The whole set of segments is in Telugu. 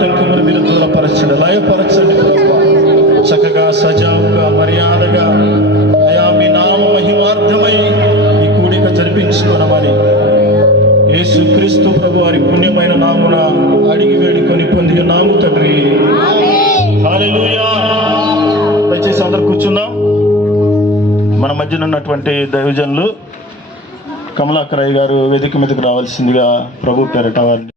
ఆటంకములు మీరు దూరపరచండి, లయపరచండి ప్రభు. చక్కగా సజావుగా మర్యాదగా అయా మీ నామ మహిమార్థమై ఈ కూడిక జరిపించుకోనమని యేసుక్రీస్తు ప్రభు వారి పుణ్యమైన నామున అడిగి వేడుకొని పొంది నాము తండ్రి. హల్లెలూయా. దయచేసి అందరు కూర్చుందాం. మన మధ్యన ఉన్నటువంటి దైవజనులు కమలాకరయ్య గారు వేదిక మీదకి రావాల్సిందిగా ప్రభు పేరట వారిని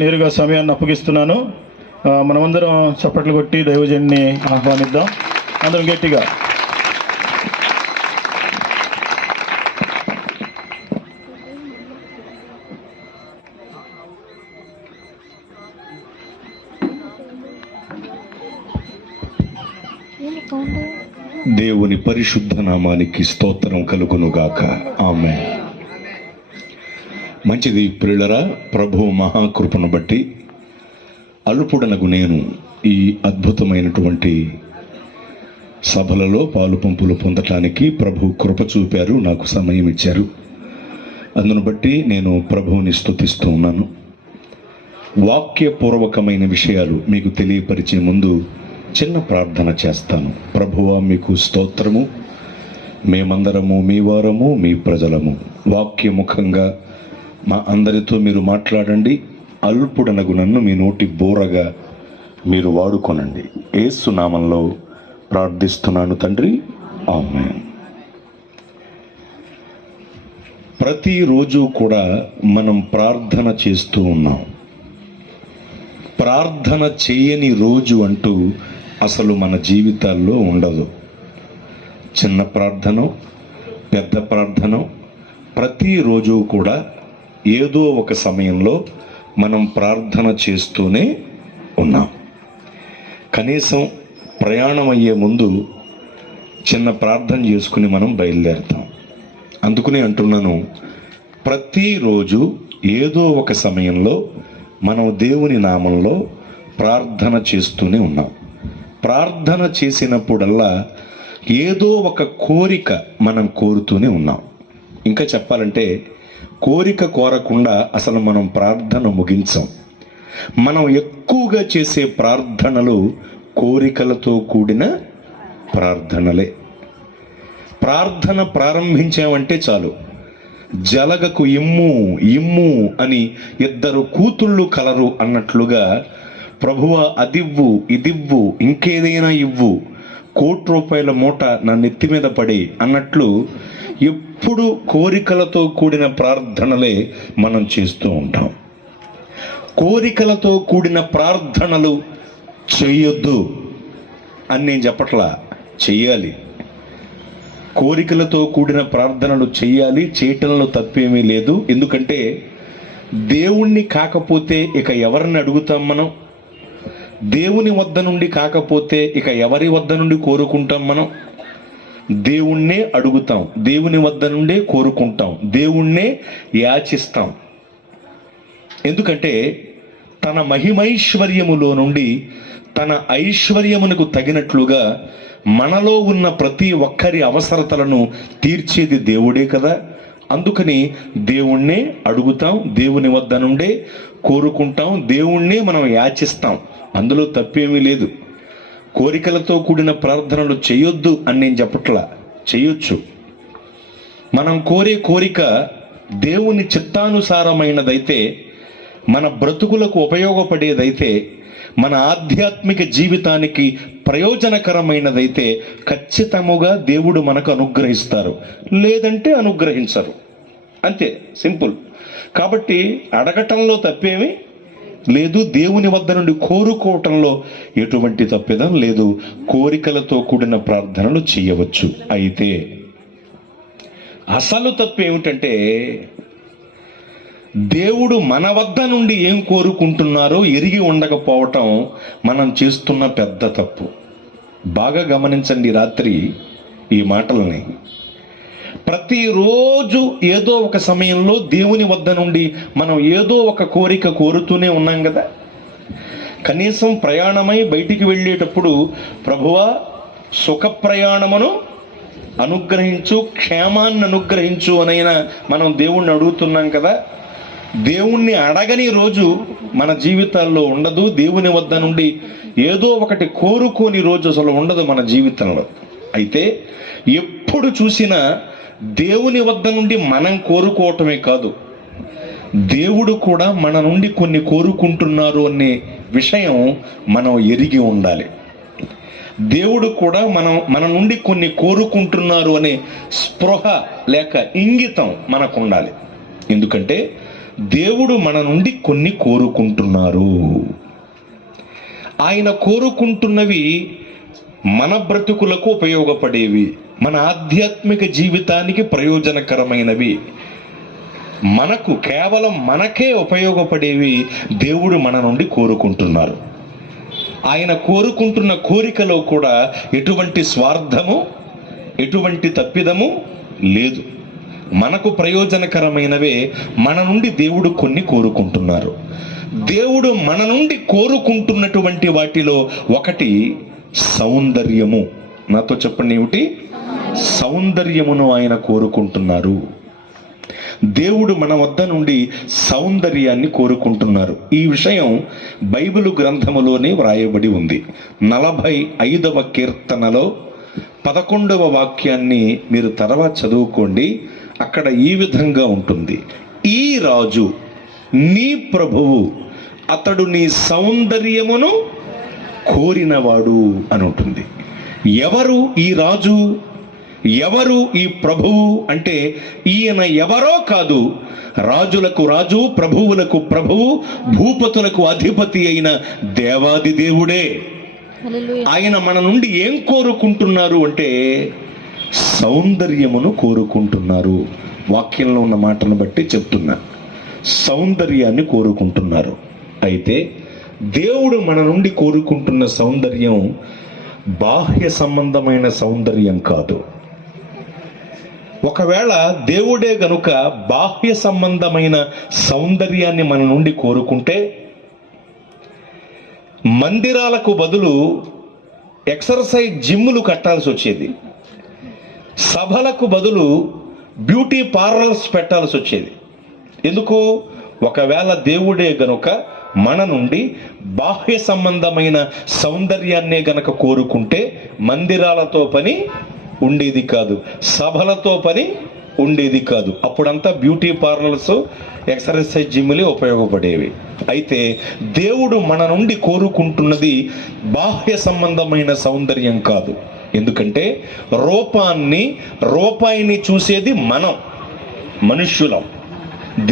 నేరుగా సమయాన్ని అప్పగిస్తున్నాను. మనమందరం చప్పట్లు కొట్టి దైవజన్ని ఆహ్వానిద్దాం. అందరం గట్టిగా. దేవుని పరిశుద్ధ నామానికి స్తోత్రం కలుగునుగాక. ఆమేన్. మంచిది ప్రియులరా, ప్రభు మహాకృపను బట్టి అల్పుడనగు నేను ఈ అద్భుతమైనటువంటి సభలలో పాలు పంపులు పొందటానికి ప్రభు కృప చూపారు, నాకు సమయం ఇచ్చారు. అందును బట్టి నేను ప్రభువుని స్తుతిస్తూ ఉన్నాను. వాక్యపూర్వకమైన విషయాలు మీకు తెలియపరిచే ముందు చిన్న ప్రార్థన చేస్తాను. ప్రభువా మీకు స్తోత్రము. మేమందరము మీ వారము, మీ ప్రజలము. వాక్యముఖంగా మా అందరితో మీరు మాట్లాడండి. అల్పుడనగు నన్ను మీ నోటి బోరగా మీరు వాడుకొనండి. యేసు నామంలో ప్రార్థిస్తున్నాను తండ్రి. ఆమేన్. ప్రతిరోజు కూడా మనం ప్రార్థన చేస్తూ ఉన్నాం. ప్రార్థన చేయని రోజు అంటూ అసలు మన జీవితాల్లో ఉండదు. చిన్న ప్రార్థన, పెద్ద ప్రార్థన, ప్రతిరోజు కూడా ఏదో ఒక సమయంలో మనం ప్రార్థన చేస్తూనే ఉన్నాం. కనీసం ప్రయాణం అయ్యే ముందు చిన్న ప్రార్థన చేసుకుని మనం బయలుదేరుతాం. అందుకనే అంటున్నాను, ప్రతిరోజు ఏదో ఒక సమయంలో మనం దేవుని నామంలో ప్రార్థన చేస్తూనే ఉన్నాం. ప్రార్థన చేసినప్పుడల్లా ఏదో ఒక కోరిక మనం కోరుతూనే ఉన్నాం. ఇంకా చెప్పాలంటే కోరిక కోరకుండా అసలు మనం ప్రార్థన ముగించాం. మనం ఎక్కువగా చేసే ప్రార్థనలు కోరికలతో కూడిన ప్రార్థనలే. ప్రార్థన ప్రారంభించామంటే చాలు, జలగకు ఇమ్ము ఇమ్ము అని ఇద్దరు కూతుళ్ళు కలరు అన్నట్లుగా, ప్రభువా అదివ్వు ఇదివ్వు ఇంకేదైనా ఇవ్వు, ₹1,00,00,000 మూట నా నెత్తి మీద పడి అన్నట్లు ఎప్పుడు కోరికలతో కూడిన ప్రార్థనలే మనం చేస్తూ ఉంటాం. కోరికలతో కూడిన ప్రార్థనలు చేయొద్దు అని నేను చెప్పట్లా, చెయ్యాలి. కోరికలతో కూడిన ప్రార్థనలు చెయ్యాలి, చేయటంలో తప్పేమీ లేదు. ఎందుకంటే దేవుణ్ణి కాకపోతే ఇక ఎవరిని అడుగుతాం మనం? దేవుని వద్ద నుండి కాకపోతే ఇక ఎవరి వద్ద నుండి కోరుకుంటాం మనం? దేవుణ్ణే అడుగుతాం, దేవుని వద్ద నుండే కోరుకుంటాం, దేవుణ్ణే యాచిస్తాం. ఎందుకంటే తన మహిమైశ్వర్యములో నుండి తన ఐశ్వర్యమునకు తగినట్లుగా మనలో ఉన్న ప్రతి ఒక్కరి అవసరతలను తీర్చేది దేవుడే కదా. అందుకని దేవుణ్ణే అడుగుతాం, దేవుని వద్ద నుండే కోరుకుంటాం, దేవుణ్ణే మనం యాచిస్తాం. అందులో తప్పేమీ లేదు. కోరికలతో కూడిన ప్రార్థనలు చేయొద్దు అని నేను చెప్పట్లా, చేయొచ్చు. మనం కోరే కోరిక దేవుని చిత్తానుసారమైనదైతే, మన బ్రతుకులకు ఉపయోగపడేదైతే, మన ఆధ్యాత్మిక జీవితానికి ప్రయోజనకరమైనదైతే ఖచ్చితముగా దేవుడు మనకు అనుగ్రహిస్తారు, లేదంటే అనుగ్రహించరు. అంతే, సింపుల్. కాబట్టి అడగటంలో తప్పేమీ లేదు, దేవుని వద్ద నుండి కోరుకోవటంలో ఎటువంటి తప్పిదం లేదు. కోరికలతో కూడిన ప్రార్థనలు చేయవచ్చు. అయితే అసలు తప్పు ఏమిటంటే, దేవుడు మన వద్ద నుండి ఏం కోరుకుంటున్నారో ఎరిగి ఉండకపోవటం మనం చేస్తున్న పెద్ద తప్పు. బాగా గమనించండి రాత్రి ఈ మాటలని. ప్రతిరోజు ఏదో ఒక సమయంలో దేవుని వద్ద నుండి మనం ఏదో ఒక కోరిక కోరుతూనే ఉన్నాం కదా. కనీసం ప్రయాణమై బయటికి వెళ్ళేటప్పుడు ప్రభువా సుఖ ప్రయాణమును అనుగ్రహించు, క్షేమాన్ని అనుగ్రహించు అనైనా మనం దేవుణ్ణి అడుగుతున్నాం కదా. దేవుణ్ణి అడగని రోజు మన జీవితాల్లో ఉండదు. దేవుని వద్ద నుండి ఏదో ఒకటి కోరుకోని రోజు అసలు ఉండదు మన జీవితంలో. అయితే ఎప్పుడు చూసినా దేవుని వద్ద నుండి మనం కోరుకోవటమే కాదు, దేవుడు కూడా మన నుండి కొన్ని కోరుకుంటున్నారు అనే విషయం మనం ఎరిగి ఉండాలి. దేవుడు కూడా మన నుండి కొన్ని కోరుకుంటున్నారు అనే స్పృహ లేక ఇంగితం మనకు ఉండాలి. ఎందుకంటే దేవుడు మన నుండి కొన్ని కోరుకుంటున్నారు. ఆయన కోరుకుంటున్నవి మన బ్రతుకులకు ఉపయోగపడేవి, మన ఆధ్యాత్మిక జీవితానికి ప్రయోజనకరమైనవి, మనకు కేవలం మనకే ఉపయోగపడేవి దేవుడు మన నుండి కోరుకుంటున్నారు. ఆయన కోరుకుంటున్న కోరికలో కూడా ఎటువంటి స్వార్థము, ఎటువంటి తప్పిదము లేదు. మనకు ప్రయోజనకరమైనవే మన నుండి దేవుడు కొన్ని కోరుకుంటున్నారు. దేవుడు మన నుండి కోరుకుంటున్నటువంటి వాటిలో ఒకటి సౌందర్యము. నాతో చెప్పండి, ఏమిటి? సౌందర్యమును ఆయన కోరుకుంటున్నారు. దేవుడు మన వద్ద నుండి సౌందర్యాన్ని కోరుకుంటున్నారు. ఈ విషయం బైబిలు గ్రంథములోనే వ్రాయబడి ఉంది. 45వ కీర్తనలో 11వ వాక్యాన్ని మీరు తర్వాత చదువుకోండి. అక్కడ ఈ విధంగా ఉంటుంది: ఈ రాజు నీ ప్రభువు, అతడు నీ సౌందర్యమును కోరినవాడు అని ఉంటుంది. ఎవరు ఈ రాజు, ఎవరు ఈ ప్రభువు అంటే ఈయన ఎవరో కాదు, రాజులకు రాజు, ప్రభువులకు ప్రభువు, భూపతులకు అధిపతి అయిన దేవాది దేవుడే. ఆయన మన నుండి ఏం కోరుకుంటున్నారు అంటే సౌందర్యమును కోరుకుంటున్నారు. వాక్యంలో ఉన్న మాటను బట్టి చెప్తున్నా, సౌందర్యాన్ని కోరుకుంటున్నారు. అయితే దేవుడు మన నుండి కోరుకుంటున్న సౌందర్యం బాహ్య సంబంధమైన సౌందర్యం కాదు. ఒకవేళ దేవుడే గనుక బాహ్య సంబంధమైన సౌందర్యాన్ని మన నుండి కోరుకుంటే మందిరాలకు బదులు ఎక్సర్సైజ్ జిమ్ములు కట్టాల్సి వచ్చేది, సభలకు బదులు బ్యూటీ పార్లర్స్ పెట్టాల్సి వచ్చేది. ఎందుకు? ఒకవేళ దేవుడే గనుక మన నుండి బాహ్య సంబంధమైన సౌందర్యాన్నే గనక కోరుకుంటే మందిరాలతో పని ఉండేది కాదు, సభలతో పని ఉండేది కాదు. అప్పుడంతా బ్యూటీ పార్లర్స్, ఎక్సర్సైజ్ జిమ్లే ఉపయోగపడేవి. అయితే దేవుడు మన నుండి కోరుకుంటున్నది బాహ్య సంబంధమైన సౌందర్యం కాదు. ఎందుకంటే రూపాయిని చూసేది మనం, మనుష్యులం.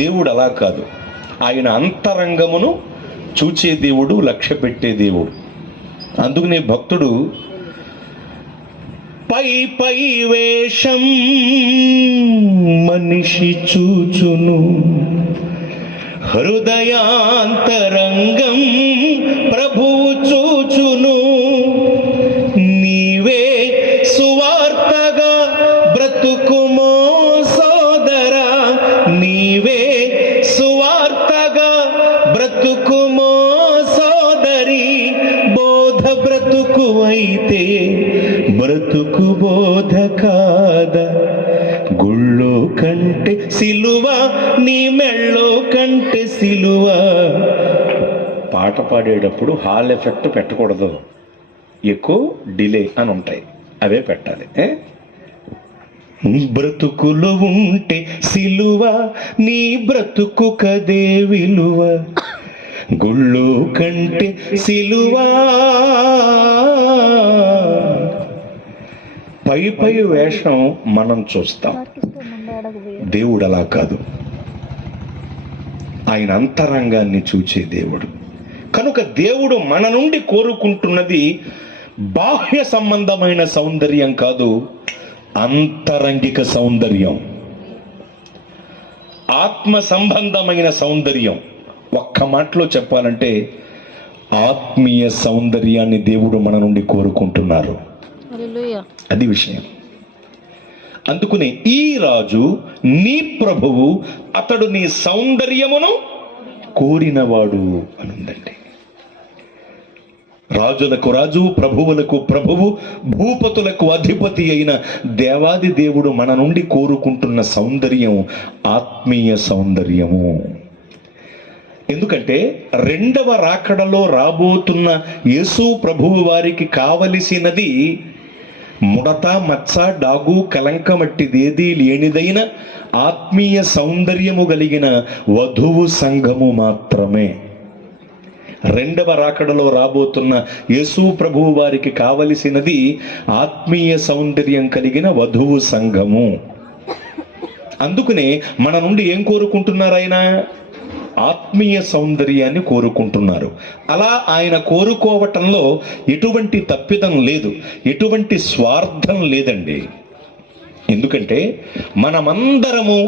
దేవుడు అలా కాదు. ఆయన అంతరంగమును చూచే దేవుడు, లక్ష్య పెట్టే దేవుడు. అందుకనే భక్తుడు పై వేషం మనిషి చూచును, హృదయాంతరంగం ప్రభు చూచును. నీవే సువార్తగా బ్రతుకుమో సోదరా, నీవే సువార్తగా బ్రతుకుమో సోదరి. బోధ బ్రతుకు అయితే బ్రతుకు బోధ కాద, గుళ్ళో కంటే సిలువ, నీ మెళ్ళో కంటే సిలువ. పాట పాడేటప్పుడు హాల్ ఎఫెక్ట్ పెట్టకూడదు, ఎక్కువ డిలే అని ఉంటాయి, అవే పెట్టాలి. బ్రతుకులు ఉంటే సిలువ, నీ బ్రతుకు కదే విలువ, గుళ్ళు కంటే సిలువా. పై వేషం మనం చూస్తాం, దేవుడు అలా కాదు. ఆయన అంతరంగాన్ని చూచే దేవుడు. కనుక దేవుడు మన నుండి కోరుకుంటున్నది బాహ్య సంబంధమైన సౌందర్యం కాదు, అంతరంగిక సౌందర్యం, ఆత్మ సంబంధమైన సౌందర్యం. ఒక్క మాటలో చెప్పాలంటే ఆత్మీయ సౌందర్యాన్ని దేవుడు మన నుండి కోరుకుంటున్నారు. అది విషయం. అందుకునే ఈ రాజు నీ ప్రభువు, అతడు నీ సౌందర్యమును కోరినవాడు అని ఉందండి. రాజులకు రాజు, ప్రభువులకు ప్రభువు, భూపతులకు అధిపతి అయిన దేవాది దేవుడు మన నుండి కోరుకుంటున్న సౌందర్యం ఆత్మీయ సౌందర్యము. ఎందుకంటే రెండవ రాకడలో రాబోతున్న యేసు ప్రభువు వారికి కావలసినది ముడత, మచ్చ, డాగు, కలంకమట్టిదేదీ లేనిదైన ఆత్మీయ సౌందర్యము కలిగిన వధువు సంఘము మాత్రమే. రెండవ రాకడలో రాబోతున్న యేసు ప్రభువు వారికి కావలసినది ఆత్మీయ సౌందర్యం కలిగిన వధువు సంఘము. అందుకనే మన నుండి ఏం కోరుకుంటున్నారు? ఆయన ఆత్మీయ సౌందర్యాన్ని కోరుకుంటున్నారు. అలా ఆయన కోరుకోవటంలో ఎటువంటి తప్పిదం లేదు, ఎటువంటి స్వార్థం లేదండి. ఎందుకంటే మనమందరము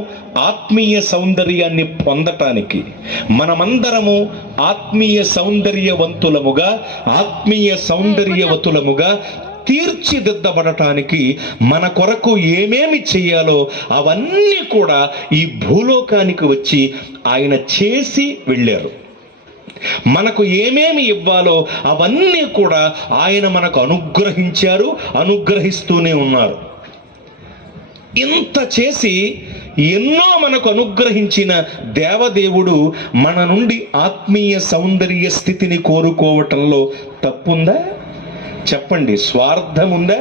ఆత్మీయ సౌందర్యాన్ని పొందటానికి, మనమందరము ఆత్మీయ సౌందర్యవంతులముగా, ఆత్మీయ సౌందర్యవతులముగా తీర్చిదిద్దబడటానికి మన కొరకు ఏమేమి చెయ్యాలో అవన్నీ కూడా ఈ భూలోకానికి వచ్చి ఆయన చేసి వెళ్ళారు. మనకు ఏమేమి ఇవ్వాలో అవన్నీ కూడా ఆయన మనకు అనుగ్రహించారు, అనుగ్రహిస్తూనే ఉన్నారు. ఇంత చేసి ఎన్నో మనకు అనుగ్రహించిన దేవదేవుడు మన నుండి ఆత్మీయ సౌందర్య స్థితిని కోరుకోవటంలో తప్పుందా? చెప్పండి. స్వార్థం ఉందా?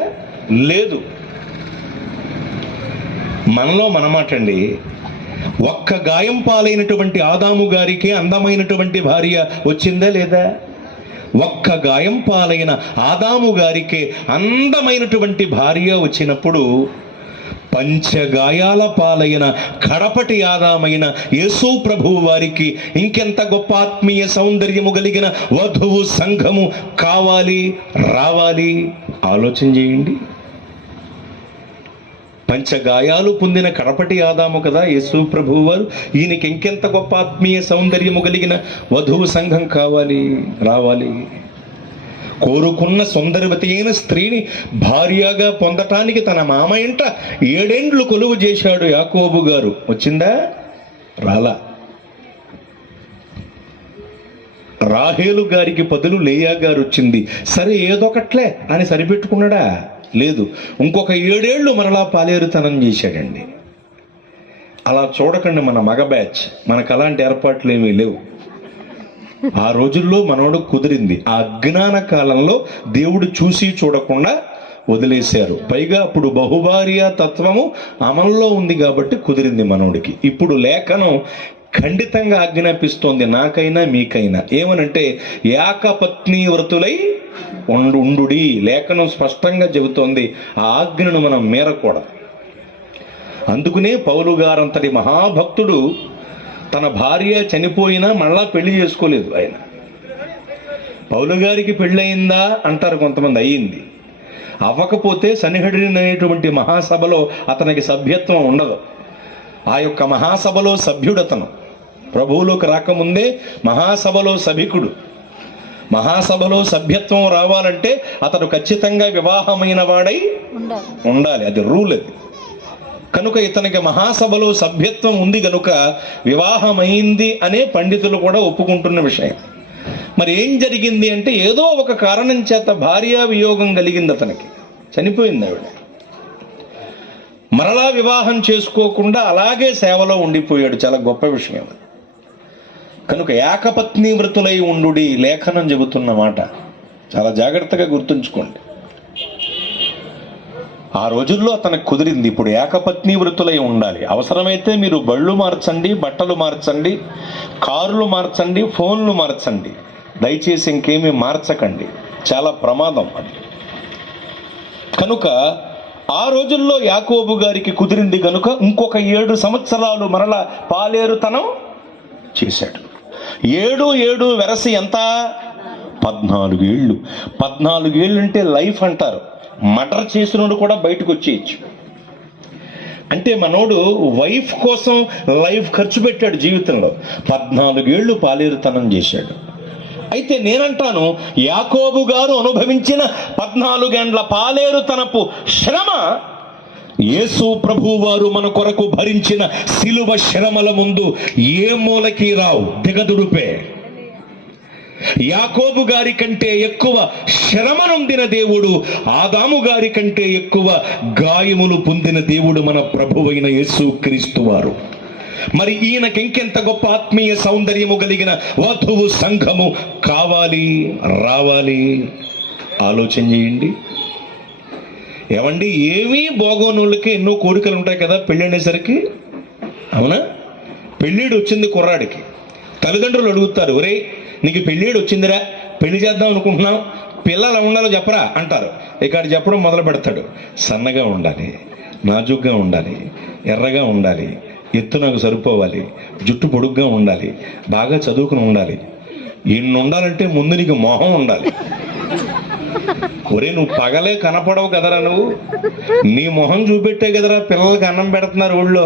లేదు. మనలో మనమాటండి. ఒక్క గాయం పాలైనటువంటి ఆదాము గారికి అందమైనటువంటి భార్య వచ్చిందా లేదా? ఒక్క గాయం పాలైన ఆదాము గారికి అందమైనటువంటి భార్య వచ్చినప్పుడు పంచగాయాల పాలైన కడపటి ఆదామైన యేసు ప్రభువు వారికి ఇంకెంత గొప్ప ఆత్మీయ సౌందర్యము కలిగిన వధువు సంఘము కావాలి, రావాలి? ఆలోచన చేయండి. పంచగాయాలు పొందిన కడపటి ఆదాము కదా యేసు ప్రభువు వారు. ఈయనకి ఇంకెంత గొప్ప ఆత్మీయ సౌందర్యము కలిగిన వధువు సంఘం కావాలి, రావాలి? కోరుకున్న సుందరవతి అయిన స్త్రీని భార్యగా పొందటానికి తన మామ ఇంట 7 ఏండ్లు కొలువు చేశాడు యాకోబు గారు. వచ్చిందా? రాలా. రాహేలు గారికి బదులు లేయా గారు వచ్చింది. సరే ఏదొకట్లే అని సరిపెట్టుకున్నాడా? లేదు. ఇంకొక 7 ఏళ్ళు మరలా పాలేరుతనం చేశాడండి. అలా చూడకండి మన మగ బ్యాచ్. మనకు అలాంటి ఏర్పాట్లు ఏమీ లేవు. ఆ రోజుల్లో మనోడు కుదిరింది. ఆ అజ్ఞాన కాలంలో దేవుడు చూసి చూడకుండా వదిలేశారు. పైగా అప్పుడు బహుభార్య తత్వము అమల్లో ఉంది కాబట్టి కుదిరింది మనోడికి. ఇప్పుడు లేఖనం ఖండితంగా ఆజ్ఞాపిస్తోంది నాకైనా మీకైనా. ఏమనంటే ఏకపత్ని వ్రతులై ఉండుడి. లేఖనం స్పష్టంగా చెబుతోంది. ఆ ఆజ్ఞను మనం మీరకూడదు. అందుకనే పౌలు గారంతటి మహాభక్తుడు తన భార్య చనిపోయినా మళ్ళా పెళ్లి చేసుకోలేదు. ఆయన పౌలు గారికి పెళ్ళయిందా అంటారు కొంతమంది. అయ్యింది. అవ్వకపోతే సన్నిహెడ్రిన్ అనేటువంటి మహాసభలో అతనికి సభ్యత్వం ఉండదు. ఆ యొక్క మహాసభలో సభ్యుడతను. ప్రభువులోకి రాకముందే మహాసభలో సభికుడు. మహాసభలో సభ్యత్వం రావాలంటే అతడు ఖచ్చితంగా వివాహమైన వాడై ఉండాలి. అది రూల్. అది కనుక ఇతనికి మహాసభలో సభ్యత్వం ఉంది కనుక వివాహమైంది అనే పండితులు కూడా ఒప్పుకుంటున్న విషయం. మరి ఏం జరిగింది అంటే ఏదో ఒక కారణం చేత భార్యా వియోగం కలిగింది. అతనికి చనిపోయింది ఆవిడ. మరలా వివాహం చేసుకోకుండా అలాగే సేవలో ఉండిపోయాడు. చాలా గొప్ప విషయం. కనుక ఏకపత్ని వ్రతులై ఉండుడి లేఖనం చెబుతున్న మాట చాలా జాగ్రత్తగా గుర్తుంచుకోండి. ఆ రోజుల్లో అతనికి కుదిరింది. ఇప్పుడు ఏకపత్ని వృత్తులై ఉండాలి. అవసరమైతే మీరు బళ్ళు మార్చండి, బట్టలు మార్చండి, కార్లు మార్చండి, ఫోన్లు మార్చండి. దయచేసి ఇంకేమీ మార్చకండి. చాలా ప్రమాదం అది. కనుక ఆ రోజుల్లో యాకోబు గారికి కుదిరింది కనుక ఇంకొక 7 సంవత్సరాలు మరలా పాలేరుతనం చేశాడు. 7 వెరసి ఎంత? 14 ఏళ్ళు. 14 ఏళ్ళు అంటే లైఫ్ అంటారు. మర్డర్ చేసినోడు కూడా బయటకు వచ్చేయచ్చు. అంటే మనోడు వైఫ్ కోసం లైఫ్ ఖర్చు పెట్టాడు జీవితంలో. 14 ఏళ్ళు పాలేరుతనం చేశాడు. అయితే నేనంటాను, యాకోబు గారు అనుభవించిన 14 ఏండ్ల పాలేరుతనపు శ్రమ యేసు ప్రభు వారు మన కొరకు భరించిన శిలువ శ్రమల ముందు ఏ మూలకి రావు, దిగదుడుపే. యాకోబు గారి కంటే ఎక్కువ శ్రమనొందిన దేవుడు, ఆదాము గారి కంటే ఎక్కువ గాయములు పొందిన దేవుడు మన ప్రభువైన యేసు క్రీస్తు వారు. మరి ఈయనకి ఇంకెంత గొప్ప ఆత్మీయ సౌందర్యము కలిగిన వధువు సంఘము కావాలి, రావాలి? ఆలోచన చేయండి. ఏమండి, ఏమీ బోగోనులకి ఎన్నో కోరికలు ఉంటాయి కదా పెళ్ళనేసరికి, అవునా? పెళ్ళిడు వచ్చింది కుర్రాడికి, తల్లిదండ్రులు అడుగుతారు, ఒరే నీకు పెళ్ళిడు వచ్చిందిరా, పెళ్లి చేద్దాం అనుకుంటున్నాం, పిల్లలు ఉండాలో చెప్పరా అంటారు. ఇక్కడ చెప్పడం మొదలు పెడతాడు. సన్నగా ఉండాలి, నాజుగ్గా ఉండాలి, ఎర్రగా ఉండాలి, ఎత్తు నాకు సరిపోవాలి, జుట్టు పొడుగ్గా ఉండాలి, బాగా చదువుకుని ఉండాలి. ఇన్ని ఉండాలంటే ముందు నీకు మొహం ఉండాలి. ఒరే నువ్వు పగలే కనపడవు కదరా, నువ్వు నీ మొహం చూపెట్టే కదరా పిల్లలకి అన్నం పెడుతున్నారు ఊళ్ళో.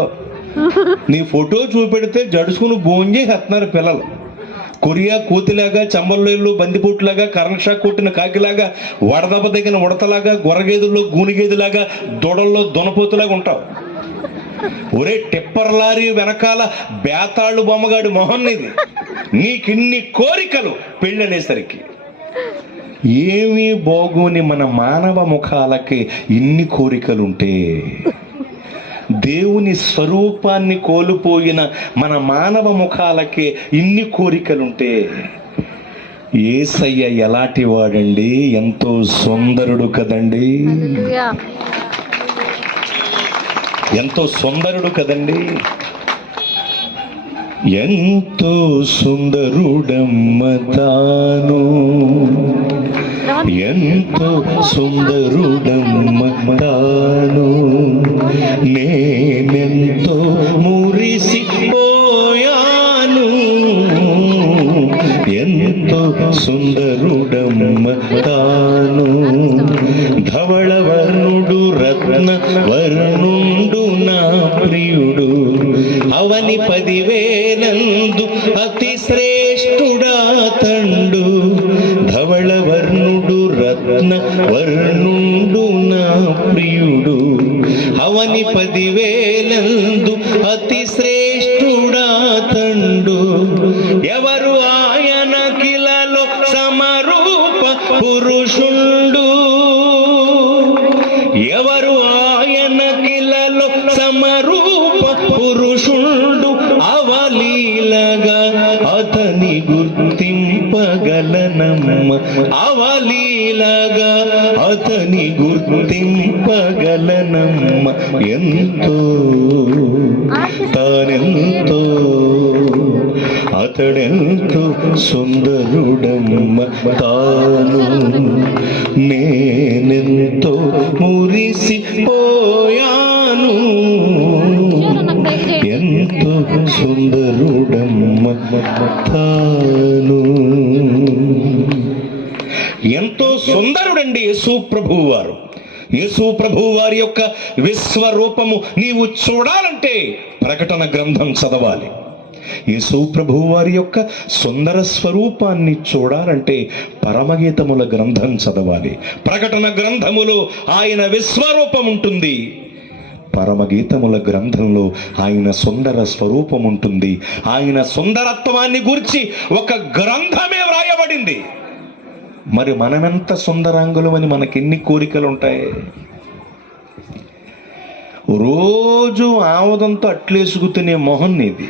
నీ ఫోటో చూపెడితే జడుసుకుని భోంజే చేస్తున్నారు పిల్లలు. కొరియా కోతిలాగా, చంబల్లోళ్ళు బందిపోట్లాగా, కరెంట్ షాక్ కొట్టిన కాకిలాగా, వడదెబ్బ తగిన ఉడతలాగా, గొర్రగేదుల్లో గూనిగేదులాగా, దొడల్లో దొనపోతులాగా ఉంటావు. ఒరే టిప్పర్ లారీ వెనకాల బేతాళ్ళు బొమ్మగాడి మొహం నీది. నీకిన్ని కోరికలు పెళ్ళనేసరికి. ఏమీ బాగోని మన మానవ ముఖాలకి ఇన్ని కోరికలుంటే, దేవుని స్వరూపాన్ని కోల్పోయిన మన మానవ ముఖాలకి ఇన్ని కోరికలుంటే, యేసయ్య ఎలాంటి వాడండి? ఎంతో సుందరుడు కదండి, ఎంతో సుందరుడు కదండి. ఎంతో సుందరుడమ్మ తాను, ఎంతో సుందరుడమ్మ తాను, నేనెంతో మురిసిపోయాను. ఎంతో సుందరుడమ్మ తాను, ధవళవర్ణుడు రత్న వర్ణుండు నా ప్రియుడు, అవని 10,000 అతి శ్రేష్ఠుడా తండు. ధవళవర్ణుడు రత్న వర్ణుండు నా ప్రియుడు, అవని 10,000 అతి శ్రేష్ఠుడా తండు. ఎవరు ఆయన కిలలో సమరూప పురుషుండు, ఎవరు ఆయన కిలలో సమరూప పురుషుండు, అవలీలగా అతని గుర్తింపగలనమ్మ, అవలీలగా అతని గుర్తింపగలనమ్మ. ఎంతో తానెంతో అతడెంతో సుందరుడమ్మ తాను, నేనెంతో మురిసిపోయాను. ఎంతో సుందరుడమ్మ తాను. ఎంతో సుందరుడండి యేసు ప్రభువు వారు. యేసు ప్రభువు వారి యొక్క విశ్వరూపము నీవు చూడాలంటే ప్రకటన గ్రంథం చదవాలి. యేసు ప్రభువు వారి యొక్క సుందర స్వరూపాన్ని చూడాలంటే పరమగీతముల గ్రంథం చదవాలి. ప్రకటన గ్రంథములో ఆయన విశ్వరూపం ఉంటుంది, పరమగీతముల గ్రంథంలో ఆయన సుందర స్వరూపం ఉంటుంది. ఆయన సుందరత్వాన్ని గురించి ఒక గ్రంథమే వ్రాయబడింది. మరి మనమెంత సుందరాంగులం అని మనకెన్ని కోరికలు ఉంటాయి? రోజు ఆముదంతో అట్లేసుకు తినే మొహం నీది.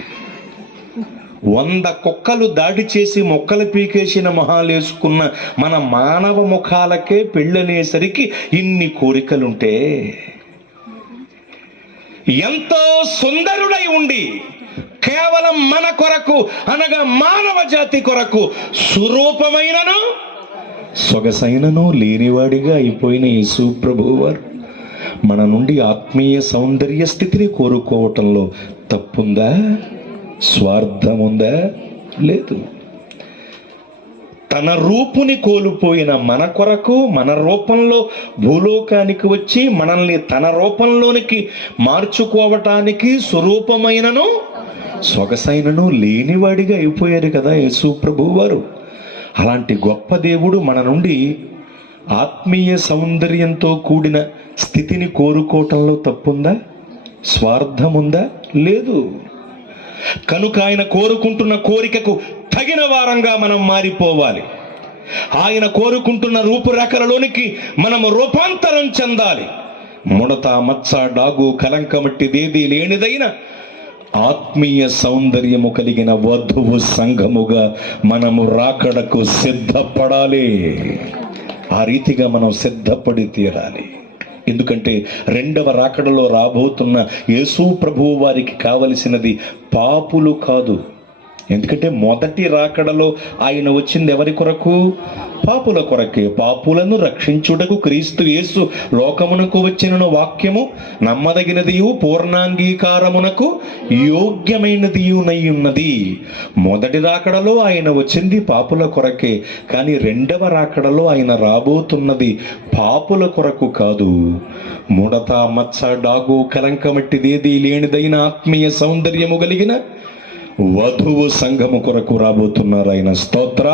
100 కుక్కలు దాడి చేసి మొక్కలు పీకేసిన మొహాలు వేసుకున్న మన మానవ ముఖాలకే పెళ్ళనేసరికి ఇన్ని కోరికలుంటే, ఎంతో సుందరుడై ఉండి కేవలం మన కొరకు అనగా మానవ జాతి కొరకు సురూపమైనను సొగసైనను లేనివాడిగా అయిపోయిన యేసు ప్రభువు వారు మన నుండి ఆత్మీయ సౌందర్య స్థితిని కోరుకోవటంలో తప్పుందా? స్వార్థముందా? లేదు. తన రూపుని కోల్పోయిన మన కొరకు మన రూపంలో భూలోకానికి వచ్చి మనల్ని తన రూపంలోనికి మార్చుకోవటానికి స్వరూపమైనను సొగసైనను లేనివాడిగా అయిపోయారు కదా యేసు ప్రభువు వారు. అలాంటి గొప్ప దేవుడు మన నుండి ఆత్మీయ సౌందర్యంతో కూడిన స్థితిని కోరుకోవటంలో తప్పుందా? స్వార్థముందా? లేదు. కనుక ఆయన కోరుకుంటున్న కోరికకు తగిన వారంగా మనం మారిపోవాలి. ఆయన కోరుకుంటున్న రూపురేఖలలోనికి మనము రూపాంతరం చెందాలి. ముడత, మచ్చ, డాగు, కలంకమట్టిదేదీ లేనిదైన ఆత్మీయ సౌందర్యము కలిగిన వధువు సంఘముగా మనము రాకడకు సిద్ధపడాలి. ఆ రీతిగా మనం సిద్ధపడి తీరాలి. ఎందుకంటే రెండవ రాకడలో రాబోతున్న యేసు ప్రభువు వారికి కావలసినది పాపులు కాదు. ఎందుకంటే మొదటి రాకడలో ఆయన వచ్చింది ఎవరి కొరకు? పాపుల కొరకే. పాపులను రక్షించుటకు క్రీస్తు యేసు లోకమునకు వచ్చిన వాక్యము నమ్మదగినదియు పూర్ణాంగీకారమునకు యోగ్యమైనదియునై. మొదటి రాకడలో ఆయన వచ్చింది పాపుల కొరకే, కానీ రెండవ రాకడలో ఆయన రాబోతున్నది పాపుల కొరకు కాదు. ముడత, మచ్చ, డాగు, కలంకమట్టిదేదీ లేనిదైన ఆత్మీయ సౌందర్యము కలిగిన వధువు సంఘము కొరకు రాబోతున్నారు ఆయన. స్తోత్ర.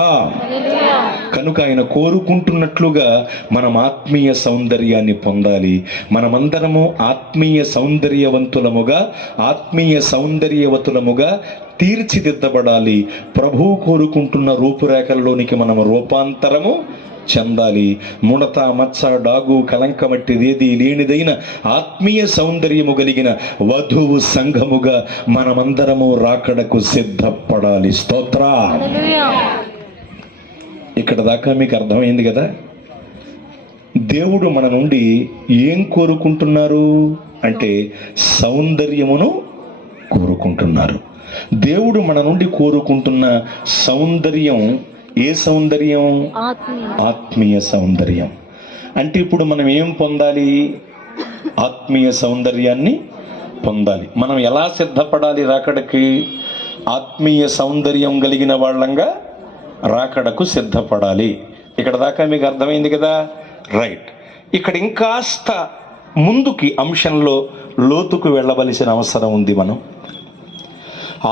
కనుక ఆయన కోరుకుంటున్నట్లుగా మనం ఆత్మీయ సౌందర్యాన్ని పొందాలి. మనమందరము ఆత్మీయ సౌందర్యవతులముగా తీర్చిదిద్దబడాలి. ప్రభువు కోరుకుంటున్న రూపురేఖల్లోనికి మనం రూపాంతరము చెందాలి. ముడత, మచ్చ, డాగు, కలంకమట్టిదేదీ లేనిదైన ఆత్మీయ సౌందర్యము కలిగిన వధువు సంఘముగా మనమందరము రాకడకు సిద్ధపడాలి. స్తోత్ర. ఇక్కడ దాకా మీకు అర్థమైంది కదా? దేవుడు మన నుండి ఏం కోరుకుంటున్నారు అంటే సౌందర్యమును కోరుకుంటున్నారు. దేవుడు మన నుండి కోరుకుంటున్న సౌందర్యం ఏ సౌందర్యం? ఆత్మీయ సౌందర్యం. అంటే ఇప్పుడు మనం ఏం పొందాలి? ఆత్మీయ సౌందర్యాన్ని పొందాలి. మనం ఎలా సిద్ధపడాలి రాకడకి? ఆత్మీయ సౌందర్యం కలిగిన వాళ్ళంగా రాకడకు సిద్ధపడాలి. ఇక్కడ దాకా మీకు అర్థమైంది కదా? రైట్. ఇక్కడ ఇంకాస్త ముందుకి అంశంలో లోతుకు వెళ్ళవలసిన అవసరం ఉంది. మనం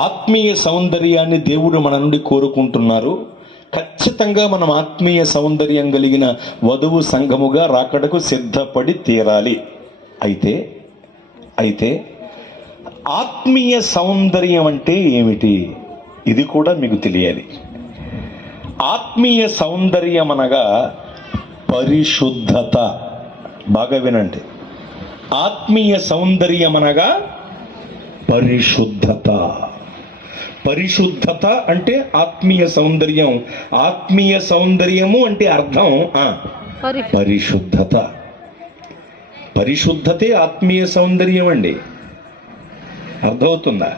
ఆత్మీయ సౌందర్యాన్ని దేవుడు మన నుండి కోరుకుంటున్నారు. ఖచ్చితంగా మనం ఆత్మీయ సౌందర్యం కలిగిన వధువు సంఘముగా రాకడకు సిద్ధపడి తీరాలి. అయితే ఆత్మీయ సౌందర్యం అంటే ఏమిటి? ఇది కూడా మీకు తెలియాలి. ఆత్మీయ సౌందర్యం అనగా పరిశుద్ధత. బాగా వినండి. ఆత్మీయ సౌందర్యం అనగా పరిశుద్ధత. పరిశుద్ధత అంటే ఆత్మీయ సౌందర్యం. ఆత్మీయ సౌందర్యము అంటే అర్థం పరిశుద్ధత. పరిశుద్ధతే ఆత్మీయ సౌందర్యం అండి. అర్థమవుతుందా?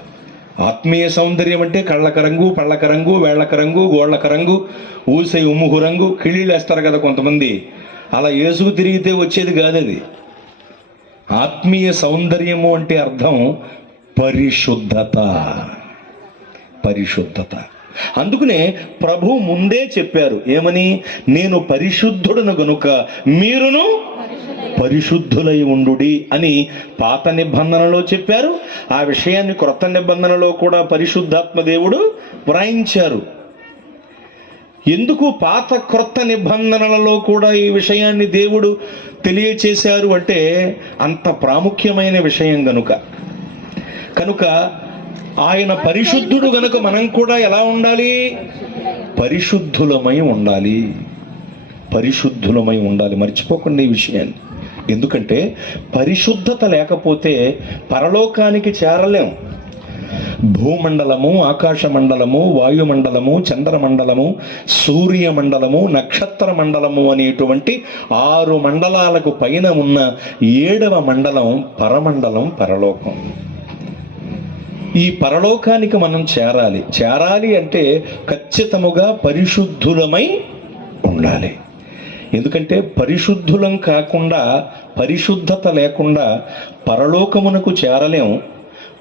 ఆత్మీయ సౌందర్యం అంటే కళ్ళక రంగు, పళ్ళక రంగు, వేళ్లక రంగు, గోళ్లక రంగు, ఊసై ఉమ్ముహు రంగు, కిళీలు వేస్తారు కదా కొంతమంది. అలా ఏసుకు తిరిగితే వచ్చేది కాదది. ఆత్మీయ సౌందర్యము అంటే అర్థం పరిశుద్ధత. పరిశుద్ధత. అందుకనే ప్రభు ముందే చెప్పారు ఏమని? నేను పరిశుద్ధుడను గనుక మీరును పరిశుద్ధులై ఉండుడి అని పాత నిబంధనలో చెప్పారు. ఆ విషయాన్ని క్రొత్త నిబంధనలో కూడా పరిశుద్ధాత్మ దేవుడు వ్రాయించారు. ఎందుకు పాత క్రొత్త నిబంధనలలో కూడా ఈ విషయాన్ని దేవుడు తెలియచేశారు అంటే అంత ప్రాముఖ్యమైన విషయం కనుక ఆయన పరిశుద్ధుడు గనుక మనం కూడా ఎలా ఉండాలి? పరిశుద్ధులమై ఉండాలి. మర్చిపోకండి ఈ విషయాన్ని. ఎందుకంటే పరిశుద్ధత లేకపోతే పరలోకానికి చేరలేం. భూమండలము, ఆకాశ మండలము, వాయుమండలము, చంద్రమండలము, సూర్యమండలము, నక్షత్ర మండలము అనేటువంటి 6 మండలాలకు పైన ఉన్న 7వ మండలం పరమండలం, పరలోకం. ఈ పరలోకానికి మనం చేరాలి అంటే ఖచ్చితముగా పరిశుద్ధులమై ఉండాలి. ఎందుకంటే పరిశుద్ధులం కాకుండా, పరిశుద్ధత లేకుండా పరలోకమునకు చేరలేం.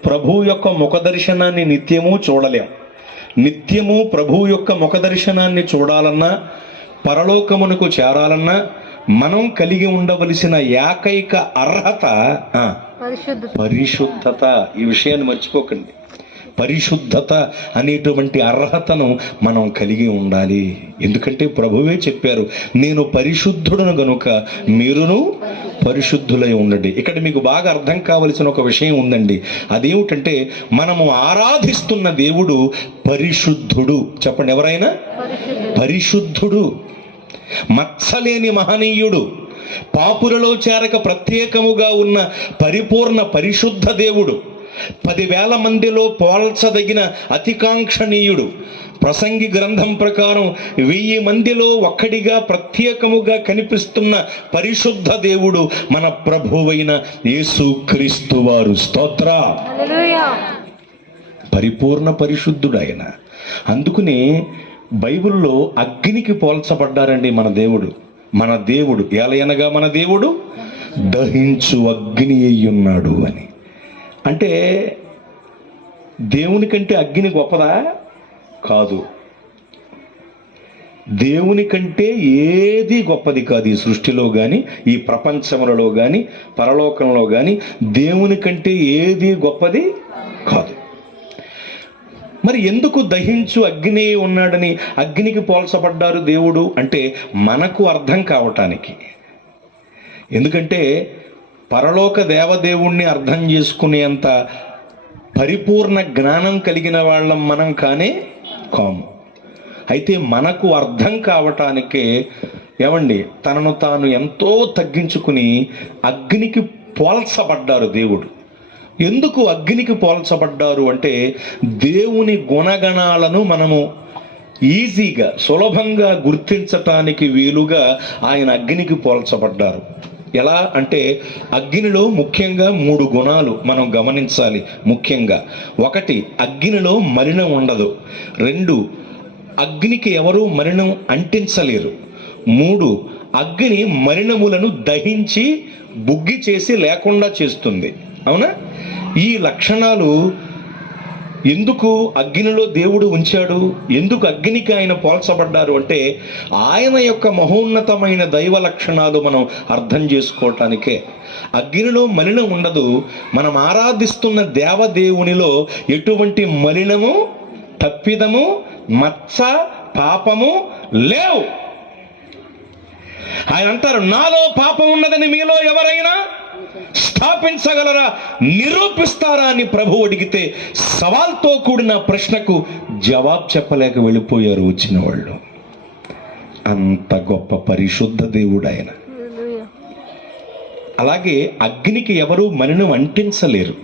ప్రభువు యొక్క ముఖ దర్శనాన్ని నిత్యము చూడలేం. నిత్యము ప్రభువు యొక్క ముఖ దర్శనాన్ని చూడాలన్నా, పరలోకమునకు చేరాలన్నా మనం కలిగి ఉండవలసిన ఏకైక అర్హత పరిశుద్ధత. ఈ విషయాన్ని మర్చిపోకండి. పరిశుద్ధత అనేటువంటి అర్హతను మనం కలిగి ఉండాలి. ఎందుకంటే ప్రభువే చెప్పారు, నేను పరిశుద్ధుడను గనుక మీరును పరిశుద్ధులై ఉండండి. ఇక్కడ మీకు బాగా అర్థం కావలసిన ఒక విషయం ఉందండి. అదేమిటంటే మనము ఆరాధిస్తున్న దేవుడు పరిశుద్ధుడు. చెప్పండి, ఎవరైనా పరిశుద్ధుడు, మచ్చలేని మహనీయుడు, పాపులలో చేరక ప్రత్యేకముగా ఉన్న పరిపూర్ణ పరిశుద్ధ దేవుడు, 10,000 మందిలో పోల్చదగిన అతికాంక్షణీయుడు, ప్రసంగి గ్రంథం ప్రకారం 1000 మందిలో ఒక్కడిగా ప్రత్యేకముగా కనిపిస్తున్న పరిశుద్ధ దేవుడు మన ప్రభువైన యేసుక్రీస్తు వారు. స్తోత్ర. పరిపూర్ణ పరిశుద్ధుడు ఆయన. అందుకనే బైబిల్లో అగ్నికి పోల్చబడ్డారండి మన దేవుడు. మన దేవుడు ఏలయనగా మన దేవుడు దహించు అగ్ని అయ్యున్నాడు అని. అంటే దేవుని కంటే అగ్ని గొప్పదా? కాదు. దేవుని కంటే ఏది గొప్పది కాదు. ఈ సృష్టిలో కానీ, ఈ ప్రపంచములలో కానీ, పరలోకంలో కానీ దేవుని కంటే ఏది గొప్పది కాదు. మరి ఎందుకు దహించు అగ్ని ఉన్నాడని అగ్నికి పోల్చబడ్డారు దేవుడు అంటే మనకు అర్థం కావటానికి. ఎందుకంటే పరలోక దేవదేవుణ్ణి అర్థం చేసుకునేంత పరిపూర్ణ జ్ఞానం కలిగిన వాళ్ళం మనం కానే కాము. అయితే మనకు అర్థం కావటానికే ఏమండి తనను తాను ఎంతో తగ్గించుకుని అగ్నికి పోల్చబడ్డారు దేవుడు. ఎందుకు అగ్నికి పోల్చబడ్డారు అంటే దేవుని గుణగణాలను మనము ఈజీగా సులభంగా గుర్తించటానికి వీలుగా ఆయన అగ్నికి పోల్చబడ్డారు. ఎలా అంటే అగ్నిలో ముఖ్యంగా 3 గుణాలు మనం గమనించాలి. ముఖ్యంగా 1, అగ్నిలో మలినం ఉండదు. 2, అగ్నికి ఎవరు మలినం అంటించలేరు. 3, అగ్ని మలినములను దహించి బుగ్గి చేసి లేకుండా చేస్తుంది. అవునా? ఈ లక్షణాలు ఎందుకు అగ్నిలో దేవుడు ఉంచాడు? ఎందుకు అగ్నికి ఆయన పోల్చబడ్డారు అంటే ఆయన యొక్క మహోన్నతమైన దైవ లక్షణాలు మనం అర్థం చేసుకోవటానికే. అగ్నిలో మలినం ఉండదు. మనం ఆరాధిస్తున్న దేవదేవునిలో ఎటువంటి మలినము, తప్పిదము, మచ్చ, పాపము లేవు. ఆయన అంటారు, నాలో పాపం ఉన్నదని మీలో ఎవరైనా స్థాపించగలరా, నిరూపిస్తారా అని ప్రభు అడిగితే సవాల్తో కూడిన ప్రశ్నకు జవాబు చెప్పలేక వెళ్ళిపోయారు వచ్చిన వాళ్ళు. అంత గొప్ప పరిశుద్ధ దేవుడు ఆయన. అలాగే అగ్నికి ఎవరు మలినం అంటించలేరు.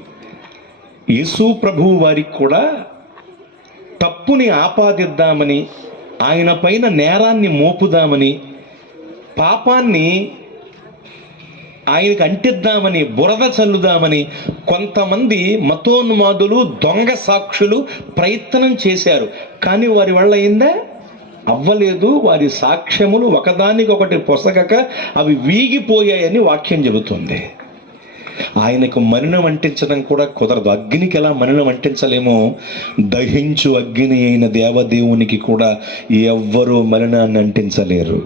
యేసు ప్రభువు వారికి కూడా తప్పుని ఆపాదిద్దామని, ఆయన పైన నేరాన్ని మోపుదామని, పాపాన్ని ఆయనకు అంటిద్దామని, బురద చల్లుదామని కొంతమంది మతోన్మాదులు, దొంగ సాక్షులు ప్రయత్నం చేశారు. కానీ వారి వల్ల అయిందా? అవ్వలేదు. వారి సాక్ష్యములు ఒకదానికొకటి పొసగక అవి వీగిపోయాయని వాక్యం చెబుతుంది. ఆయనకు మలినం అంటించడం కూడా కుదరదు. అగ్నికి ఎలా మలినం అంటించలేమో, దహించు అగ్ని అయిన దేవదేవునికి కూడా ఎవ్వరూ మలినాన్ని అంటించలేరు.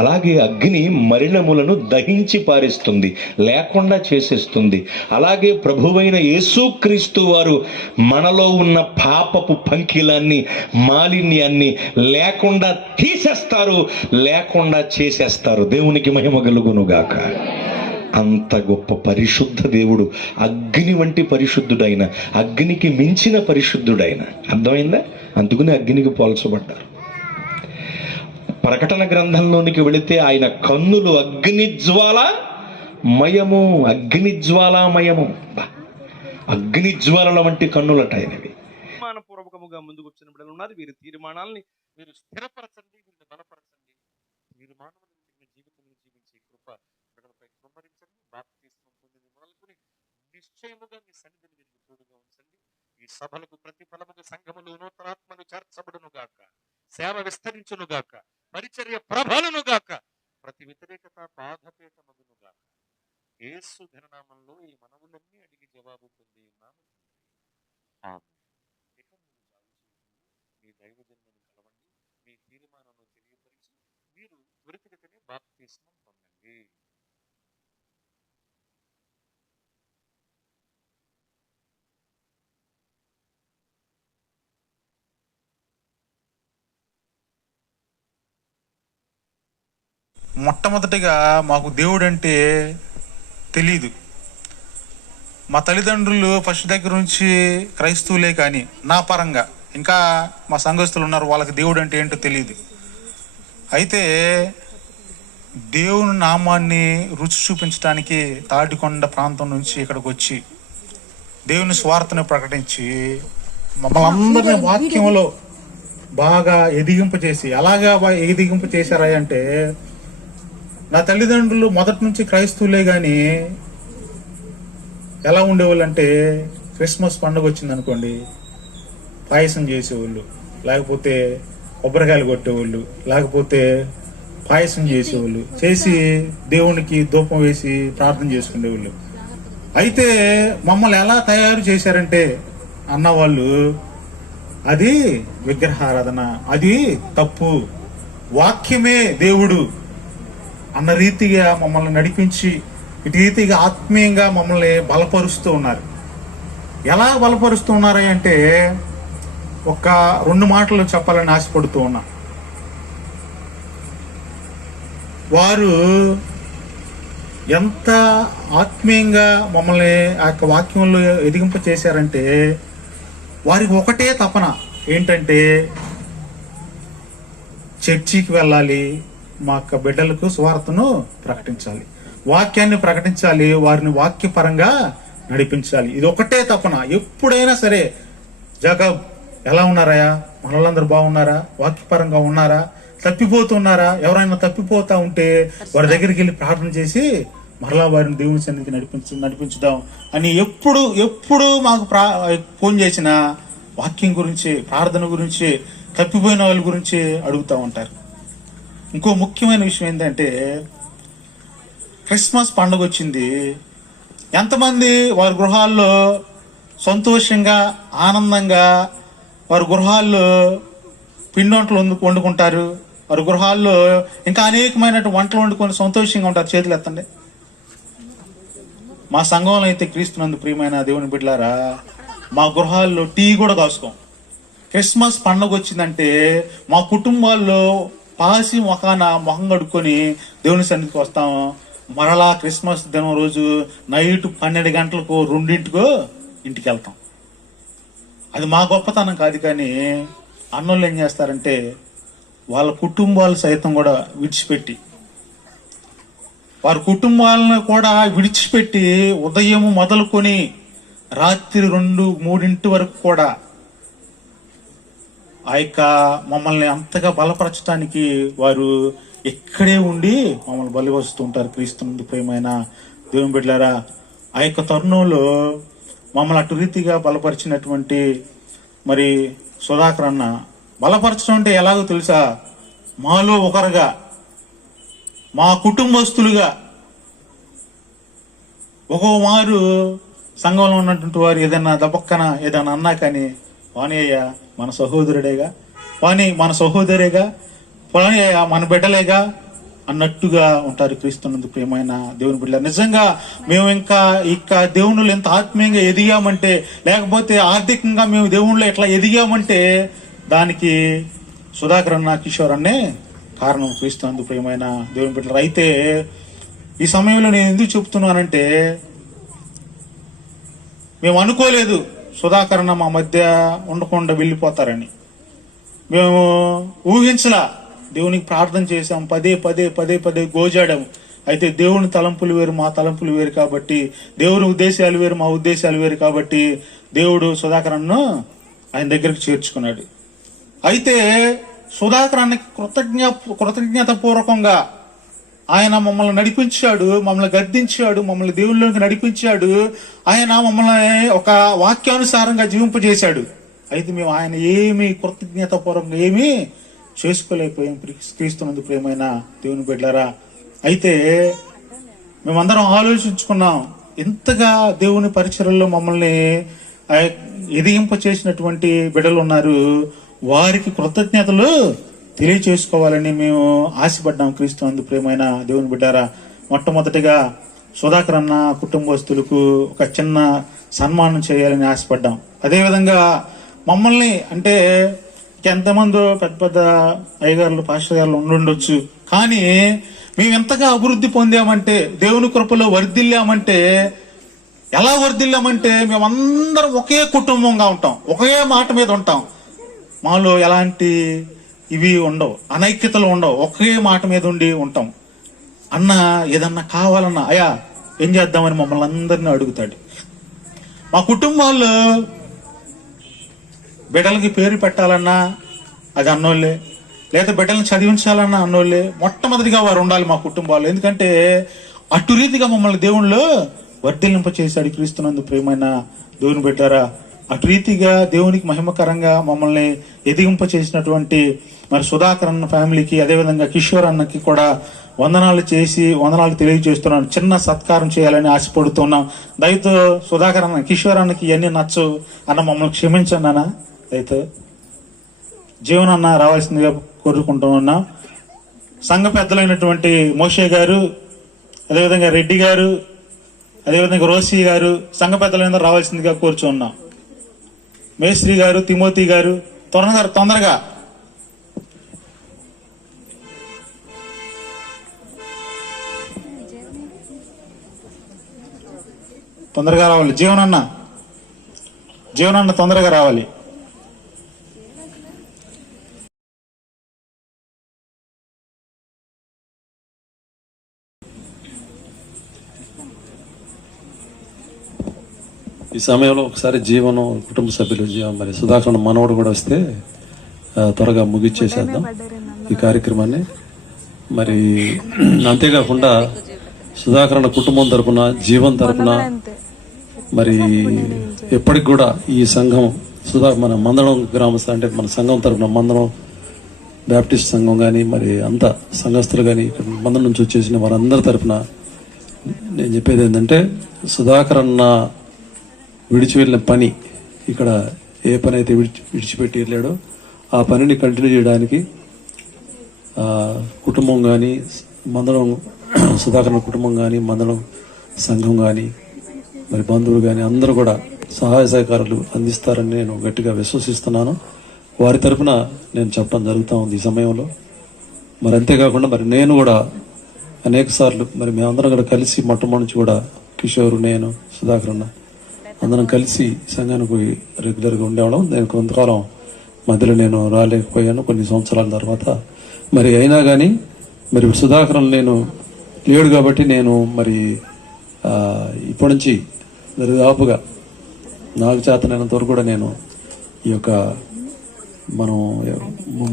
అలాగే అగ్ని మలినములను దహించి పారేస్తుంది, లేకుండా చేసేస్తుంది. అలాగే ప్రభువైన యేసుక్రీస్తు వారు మనలో ఉన్న పాపపు పంకిలాన్ని, మాలిన్యాన్ని లేకుండా తీసేస్తారు, లేకుండా చేసేస్తారు. దేవునికి మహిమ కలుగునుగాక. అంత గొప్ప పరిశుద్ధ దేవుడు, అగ్ని వంటి పరిశుద్ధుడైన, అగ్నికి మించిన పరిశుద్ధుడైన. అర్థమైందా? అందుకని అగ్నికి పోల్చబడ్డారు. ప్రకటన గ్రంథంలోనికి వెళితే ఆయన కన్నులు అగ్నిజ్వాలమయము, అగ్నిజ్వాలామయము, అగ్నిజ్వాలల వంటి కన్నులట ఆయనవి. తీర్మానపూర్వకముగా ముందుకు వచ్చిన బిడ్డలు ఉన్నారు. వీరి తీర్మానాల్ని మీరు స్థిరపరచండి, వీరిని బలపరచండి. తీర్మానములు జీవితంలో జీవించే కృప బిడ్డలపై కుమ్మరించండి. బాప్తిస్మం పొందిన మొదలుకొని నిశ్చయముగా మీ సన్నిధిని వీరికి తోడుగా ఉంచండి. ఈ సభలకు ప్రతిఫలముగా సంఘములు నూతనాత్మలు చేర్చబడును గాక, సేవ విస్తరించును గాక, పరిచర్య ప్రభలను గాక, ప్రతి వ్యతిరేకత బాధపేతమగును గాక. యేసు ఘననామంలో ఈ మనవులన్నీ అడిగి జవాబు పొంది ఉన్నాము. ఆమేన్. ఇక మీరు జాగు చేయకుండా మీ దైవజనులను కలవండి, మీ తీర్మానాలను తెలియపరిచి మీరు త్వరితగతినే బాప్తిస్మం పొందండి. మొట్టమొదటిగా మాకు దేవుడు అంటే తెలీదు. మా తల్లిదండ్రులు ఫస్ట్ దగ్గర నుంచి క్రైస్తవులే, కానీ నా పరంగా ఇంకా మా సంఘస్థులు ఉన్నారు, వాళ్ళకి దేవుడు అంటే ఏంటో తెలియదు. అయితే దేవుని నామాన్ని రుచి చూపించడానికి తాటికొండ ప్రాంతం నుంచి ఇక్కడికి వచ్చి దేవుని స్వార్థను ప్రకటించి మమ్మల్ని అందరినీ వాక్యంలో బాగా ఎదిగింపచేసి, అలాగా ఎదిగింప చేశారా అంటే, నా తల్లిదండ్రులు మొదటి నుంచి క్రైస్తవులే కానీ ఎలా ఉండేవాళ్ళు అంటే, క్రిస్మస్ పండుగ వచ్చింది అనుకోండి, పాయసం చేసేవాళ్ళు, లేకపోతే కొబ్బరికాయలు కొట్టేవాళ్ళు, లేకపోతే పాయసం చేసేవాళ్ళు, చేసి దేవునికి ధూపం వేసి ప్రార్థన చేసుకునేవాళ్ళు. అయితే మమ్మల్ని ఎలా తయారు చేశారంటే అన్నవాళ్ళు, అది విగ్రహారాధన, అది తప్పు, వాక్యమే దేవుడు అన్న రీతిగా మమ్మల్ని నడిపించి ఇటు రీతిగా ఆత్మీయంగా మమ్మల్ని బలపరుస్తూ ఉన్నారు. ఎలా బలపరుస్తూ ఉన్నారు అంటే, ఒక 2 మాటలు చెప్పాలని ఆశపడుతూ ఉన్నా. వారు ఎంత ఆత్మీయంగా మమ్మల్ని ఆ యొక్క వాక్యంలో ఎదిగింప చేశారంటే, వారికి ఒకటే తపన ఏంటంటే, చర్చికి వెళ్ళాలి, మా యొక్క బిడ్డలకు సువార్తను ప్రకటించాలి, వాక్యాన్ని ప్రకటించాలి, వారిని వాక్యపరంగా నడిపించాలి. ఇది ఒకటే తపన. ఎప్పుడైనా సరే, జగబ్ ఎలా ఉన్నారయ్యా, మనలందరూ బాగున్నారా, వాక్యపరంగా ఉన్నారా, తప్పిపోతున్నారా, ఎవరైనా తప్పిపోతా ఉంటే వారి దగ్గరికి వెళ్ళి ప్రార్థన చేసి మరలా వారిని దేవుని సన్నిధికి నడిపించుదాం అని ఎప్పుడు మాకు ఫోన్ చేసిన వాక్యం గురించి, ప్రార్థన గురించి, తప్పిపోయిన వాళ్ళ గురించి అడుగుతూ ఉంటారు. ఇంకో ముఖ్యమైన విషయం ఏంటంటే, క్రిస్మస్ పండుగ వచ్చింది, ఎంతమంది వారి గృహాల్లో సంతోషంగా ఆనందంగా వారి గృహాల్లో పిండి వంటలు వండుకుంటారు, వారి గృహాల్లో ఇంకా అనేకమైన వంటలు వండుకొని సంతోషంగా ఉంటారు? చేతులు ఎత్తండి. మా సంఘంలో అయితే క్రీస్తునందు ప్రియమైన దేవుని బిడ్డలారా, మా గృహాల్లో టీ కూడా కాసుకోం. క్రిస్మస్ పండుగ వచ్చిందంటే మా కుటుంబాల్లో పాసి మొహం కడుక్కొని దేవుని సన్నిధికి వస్తాము. మరలా క్రిస్మస్ దినం రోజు నైట్ 12 గంటలకు 2ంటికో ఇంటికి వెళ్తాం. అది మా గొప్పతనం కాదు, కానీ అన్నోళ్ళు ఏం చేస్తారంటే, వాళ్ళ కుటుంబాలు సైతం కూడా విడిచిపెట్టి, వారి కుటుంబాలను కూడా విడిచిపెట్టి ఉదయం మొదలుకొని రాత్రి 2-3 వరకు కూడా ఆ యొక్క మమ్మల్ని అంతగా బలపరచడానికి వారు ఇక్కడే ఉండి మమ్మల్ని బలి వస్తూ ఉంటారు. క్రీస్తునందు ప్రియమైన దేవుని బిడ్డలారా, ఆ యొక్క తరుణంలో మమ్మల్ని అటు రీతిగా బలపరిచినటువంటి మరి సుధాకర్ అన్న, బలపరచడం అంటే ఎలాగో తెలుసా, మాలో ఒకరుగా, మా కుటుంబస్తులుగా, ఒక్కో మారు సంఘంలో ఉన్నటువంటి వారు ఏదైనా దబక్కన ఏదైనా అన్నా కానీ, వాణయ్య మన సహోదరుడేగా, వాణి మన సహోదరేగా, వాణయ్య మన బిడ్డలేగా అన్నట్టుగా ఉంటారు. క్రీస్తునందు ప్రియమైన దేవుని బిడ్డలు, నిజంగా మేము ఇంకా దేవునిలో ఎంత ఆత్మీయంగా ఎదిగామంటే, లేకపోతే ఆర్థికంగా మేము దేవునిలో ఎట్లా ఎదిగామంటే దానికి సుధాకర్ అన్న, కిషోర్ అన్నే కారణం. క్రీస్తునందు ప్రియమైన దేవుని బిడ్డలు, అయితే ఈ సమయంలో నేను ఎందుకు చెప్తున్నానంటే, మేము అనుకోలేదు సుధాకర్ అన్న మా మధ్య ఉండకుండా వెళ్ళిపోతారని. మేము ఊహించలా. దేవునికి ప్రార్థన చేశాం, పదే గోజాడాము. అయితే దేవుని తలంపులు వేరు, మా తలంపులు వేరు కాబట్టి, దేవుని ఉద్దేశాలు వేరు, మా ఉద్దేశాలు వేరు కాబట్టి దేవుడు సుధాకర్ అన్నను ఆయన దగ్గరికి చేర్చుకున్నాడు. అయితే సుధాకర్ అన్నకి కృతజ్ఞత పూర్వకంగా ఆయన మమ్మల్ని నడిపించాడు, మమ్మల్ని గద్దించాడు, మమ్మల్ని దేవుళ్ళలోకి నడిపించాడు. ఆయన మమ్మల్ని ఒక వాక్యానుసారంగా జీవింపజేశాడు. అయితే మేము ఆయన ఏమి కృతజ్ఞత పూర్వకంగా ఏమీ చేసుకోలేకపోయాం. క్రీస్తునందు ప్రియమైన దేవుని బిడ్డలారా, అయితే మేమందరం ఆలోచించుకున్నాం, ఇంతగా దేవుని పరిచర్యలో మమ్మల్ని ఎదిగింప చేసినటువంటి బిడ్డలు ఉన్నారు, వారికి కృతజ్ఞతలు తెలియచేసుకోవాలని మేము ఆశపడ్డాం. క్రీస్తునందు ప్రియమైన దేవుని బిడ్డారా, మొట్టమొదటిగా సుధాకర్ అన్న కుటుంబస్తులకు ఒక చిన్న సన్మానం చేయాలని ఆశపడ్డాం. అదేవిధంగా మమ్మల్ని అంటే ఎంతమందో పెద్ద అయ్యగారులు, పాస్టర్ గారులు ఉండుండొచ్చు, కానీ మేము ఎంతగా అభివృద్ధి పొందామంటే, దేవుని కృపలో వర్ధిల్లామంటే, ఎలా వర్ధిల్లామంటే మేమందరం ఒకే కుటుంబంగా ఉంటాం, ఒకే మాట మీద ఉంటాం. మాలో ఎలాంటి ఇవి ఉండవు, అనైక్యతలు ఉండవు, ఒకే మాట మీద ఉండి ఉంటాం. అన్న ఏదన్నా కావాలన్నా అయ్యా ఏం చేద్దామని మమ్మల్ని అందరినీ అడుగుతాడు. మా కుటుంబాల్లో బిడ్డలకి పేరు పెట్టాలన్నా అది అన్నోళ్ళే, లేదా బిడ్డలను చదివించాలన్నా అన్నోళ్ళే. మొట్టమొదటిగా వారు ఉండాలి మా కుటుంబాల్లో. ఎందుకంటే అటు రీతిగా మమ్మల్ని దేవుళ్ళు వర్ధిల్లింప చేశాడు. క్రీస్తునందు ప్రియమైన దేవుని బిడ్డారా, అటు రీతిగా దేవునికి మహిమకరంగా మమ్మల్ని ఎదిగింప చేసినటువంటి మరి సుధాకర్ అన్న ఫ్యామిలీకి, అదేవిధంగా కిషోర్ అన్నకి కూడా వందనాలు తెలియజేస్తున్నాను. చిన్న సత్కారం చేయాలని ఆశపడుతున్నాం. దయతో సుధాకర్ అన్న, కిషోర్ అన్నకి ఇవన్నీ నచ్చు అన్న, మమ్మల్ని క్షమించండి అన్న. దయతో జీవన్ అన్న రావాల్సిందిగా కోరుకుంటున్నా. సంఘ పెద్దలైనటువంటి మోషే గారు, అదేవిధంగా రెడ్డి గారు, అదేవిధంగా రోసి గారు సంఘ పెద్దలైన రావాల్సిందిగా కోరుచున్నాం. మేస్త్రి గారు, తిమోతి గారు తొందరగా రావాలి. జీవనన్న తొందరగా రావాలి. ఈ సమయంలో ఒకసారి జీవనం కుటుంబ సభ్యులు మరి సుధాకర్ మనవడు కూడా వస్తే త్వరగా ముగిచ్చేసేద్దాం ఈ కార్యక్రమాన్ని. మరి అంతేకాకుండా సుధాకర్ కుటుంబం తరపున, జీవన్ తరపున మరి ఎప్పటికి కూడా ఈ సంఘం మన మందడం గ్రామస్థ అంటే మన సంఘం తరపున మందడం బ్యాప్టిస్ట్ సంఘం కానీ మరి అంత సంఘస్థులు కానీ ఇక్కడ మందడం నుంచి వచ్చేసిన వారందరి తరపున నేను చెప్పేది ఏంటంటే, సుధాకర్ అన్న విడిచి వెళ్ళిన పని, ఇక్కడ ఏ పని అయితే విడిచిపెట్టి వెళ్ళాడో ఆ పనిని కంటిన్యూ చేయడానికి కుటుంబం కానీ, మందడం సుధాకర్ కుటుంబం కానీ, మందడం సంఘం కానీ, మరి బంధువులు కానీ అందరూ కూడా సహాయ సహకారాలు అందిస్తారని నేను గట్టిగా విశ్వసిస్తున్నాను. వారి తరఫున నేను చెప్పడం జరుగుతూ ఉంది ఈ సమయంలో. మరి అంతేకాకుండా మరి నేను కూడా అనేక సార్లు మరి మేమందరం కూడా కలిసి మొట్టమొదటి నుంచి కూడా కిషోర్, నేను, సుధాకర్ అన్న అందరం కలిసి సంఘానికి రెగ్యులర్గా ఉండేవాళ్ళం. నేను కొంతకాలం మధ్యలో నేను రాలేకపోయాను కొన్ని సంవత్సరాల తర్వాత. మరి అయినా కానీ మరి సుధాకర్ నేను లేడు కాబట్టి నేను మరి ఇప్పటి నుంచి దరిదాపుగా నాకు చేతనైనంత వరకు కూడా నేను ఈ యొక్క మనం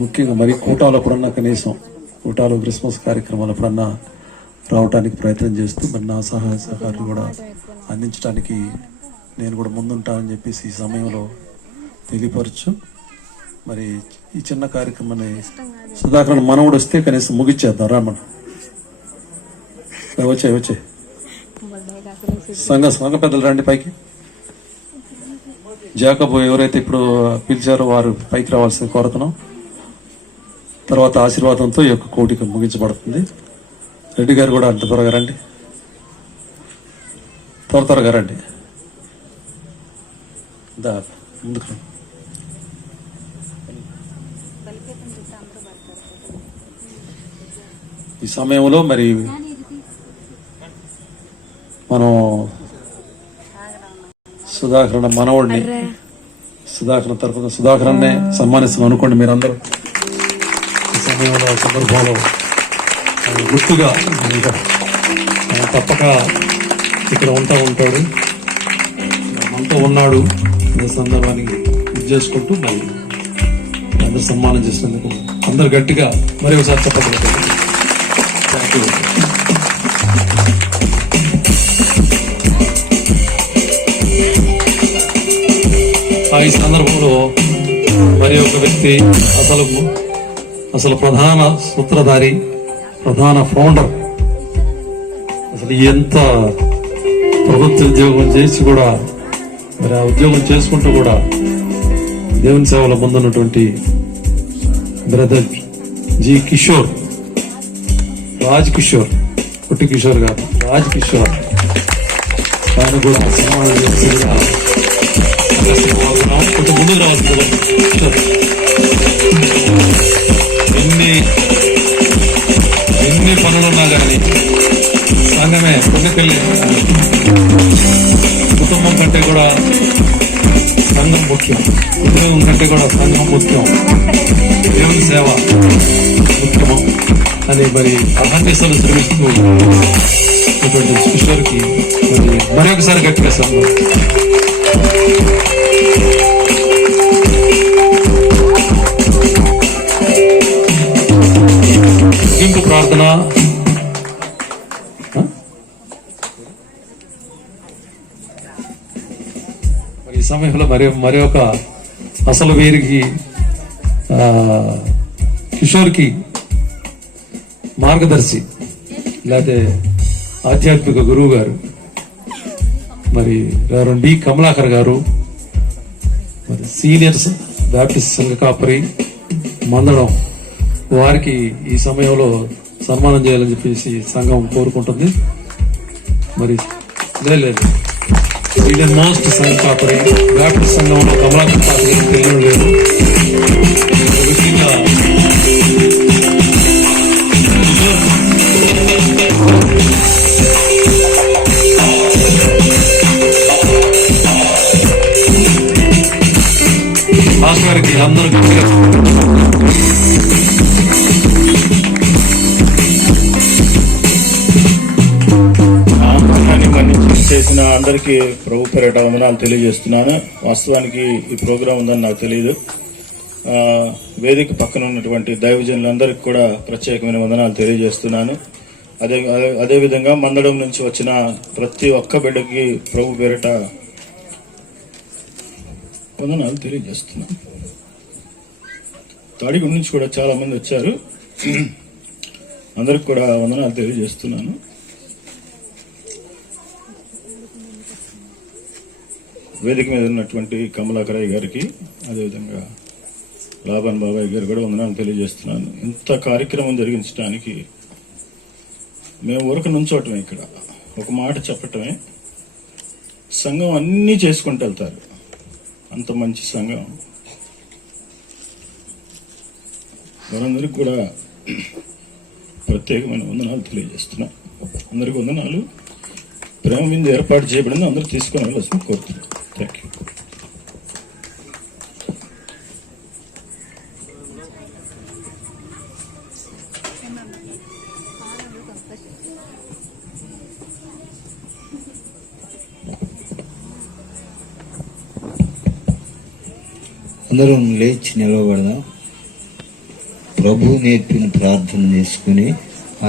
ముఖ్యంగా మరి కూటాలు ఎప్పుడన్నా, కనీసం కూటాలు క్రిస్మస్ కార్యక్రమాలు ఎప్పుడన్నా రావడానికి ప్రయత్నం చేస్తూ మరి నా సహాయ సహకారాలు కూడా అందించడానికి నేను కూడా ముందుంటానని చెప్పేసి ఈ సమయంలో తెలియపరచు. మరి ఈ చిన్న కార్యక్రమాన్ని సుధాకర్ మనవుడు వస్తే కనీసం ముగిచ్చేద్దాం. రామన్ వచ్చే సంఘ పెద్దలు రండి పైకి. జాకబ్ ఎవరైతే ఇప్పుడు పిలిచారో వారు పైకి రావాల్సింది కోరుతున్నాం. తర్వాత ఆశీర్వాదంతో ఈ యొక్క కోటిక ముగించబడుతుంది. రెడ్డి గారు కూడా అంత త్వరగా రండి, త్వరగా రండి. ముందుకు ఈ సమయంలో మరి మనం సుధాకర్ మనవడిని, సుధాకర్ తరఫున సుధాకరాన్నే సన్మానిస్తాం అనుకోండి మీరందరూ. ఈ సమయంలో సందర్భంలో గుర్తుగా తప్పక ఇక్కడ ఉంటాడు, మనతో ఉన్నాడు అనే సందర్భానికి ఇది చేసుకుంటూ మరి అందరు సన్మానం చేసినందుకు అందరు గట్టిగా మరి ఒకసారి చెప్పండి. ఈ సందర్భంలో మరి ఒక వ్యక్తి అసలు ప్రధాన సూత్రధారి, ప్రధాన ఫౌండర్, అసలు ఎంత ప్రభుత్వ ఉద్యోగం చేసి కూడా మరి ఆ ఉద్యోగం చేసుకుంటూ కూడా దేవుని సేవలో ముందున్నటువంటి బ్రదర్ జి కిషోర్, రాజ్ కిషోర్, పుట్టి కిషోర్ కాదు, రాజ్ కిషోర్, ఆయన కూడా కొంచెం ముందుకు రావాలి కదా. ఎన్ని పనులున్నా కానీ ముఖ్యం. ఉద్యోగం కంటే కూడా సంఘం ముఖ్యం, దేవుని సేవ ముఖ్యము అని మరి అహర్నిశలు శ్రమిస్తూ ఇటువంటి కిషోర్కి మరి ఒకసారి గట్టిగా సంఘం. ముగింపు ప్రార్థన. మరి ఈ సమయంలో మరి ఒక అసలు వీరికి కిషోర్కి మార్గదర్శి లేకపోతే ఆధ్యాత్మిక గురువు గారు మరి రెవరెండ్ డి కమలాకర్ గారు, మరి సీనియర్స్ బ్యాప్టిస్ట్ సంఘ కాపరి మందడం, వారికి ఈ సమయంలో సన్మానం చేయాలని చెప్పేసి సంఘం కోరుకుంటుంది. మరి లేదు సీనియర్ మోస్ట్ సంఘ కాపరి బ్యాప్టిస్ట్ సంఘంలో కమలాకర్ తాతగారికి తెలియడం లేదు. ముఖ్యంగా గారికి అందరూ చేసిన అందరికీ ప్రభు పేరిట వందనాలు తెలియజేస్తున్నాను. వాస్తవానికి ఈ ప్రోగ్రాం ఉందని నాకు తెలియదు. వేదిక పక్కన ఉన్నటువంటి దైవజనులందరికీ కూడా ప్రత్యేకమైన వందనాలు తెలియజేస్తున్నాను. అదేవిధంగా మందడం నుంచి వచ్చిన ప్రతి ఒక్క బిడ్డకి ప్రభు పేరిట వందనాలు తెలియజేస్తున్నాను. తాడిగుడి నుంచి కూడా చాలా మంది వచ్చారు, అందరికి కూడా వందనాలు తెలియజేస్తున్నాను. వేదిక మీద ఉన్నటువంటి కమలాకరయ్య గారికి, అదేవిధంగా లాభన్ బాబాయ్ గారు కూడా వందనాలు తెలియజేస్తున్నాను. ఇంత కార్యక్రమం జరిగించడానికి మేము ఊరక నుంచోటమే, ఇక్కడ ఒక మాట చెప్పటమే, సంఘం అన్నీ చేసుకుంటూ వెళ్తారు. అంత మంచి సంఘం. వారందరికీ కూడా ప్రత్యేకమైన వందనాలు తెలియజేస్తున్నాం. అందరికీ వందనాలు. ప్రేమ మీద ఏర్పాటు చేయబడింది, అందరూ తీసుకొని వెళ్ళాల్సిన కోరుతున్నాం. Thank you. అందరం లేచి నిలబడదాం. ప్రభు నేర్పిన ప్రార్థన చేసుకుని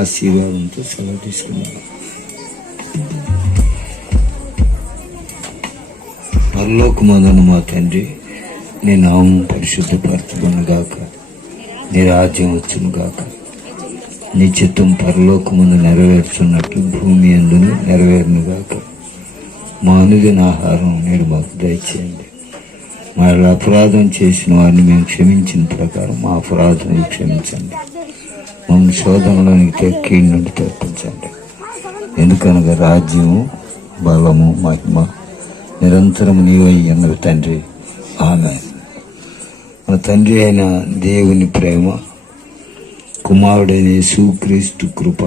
ఆశీర్వాదంతో సెలవు తీసుకున్నాం. పరలోకమందున్న మా తండ్రి, నీ నామం పరిశుద్ధపరచబడును గాక, నీ రాజ్యం వచ్చును గాక, నీ చిత్తం పరలోకమందు నెరవేర్చున్నట్లు భూమి అందును నెరవేరును గాక. మా అనుదిన ఆహారం నేడు మాకు దయచేయండి. మా అపరాధం చేసిన వారిని మేము క్షమించిన ప్రకారం మా అపరాధం క్షమించండి. మమ్మల్ని శోధనలోనికి తెక్కి నుండి తప్పించండి. ఎందుకనగా రాజ్యము, బలము, మహిమ నిరంతరం నీవై ఉన్నవి తండ్రి. ఆమేన్. మన తండ్రి అయిన దేవుని ప్రేమ, కుమారుడైన యేసుక్రీస్తు కృప,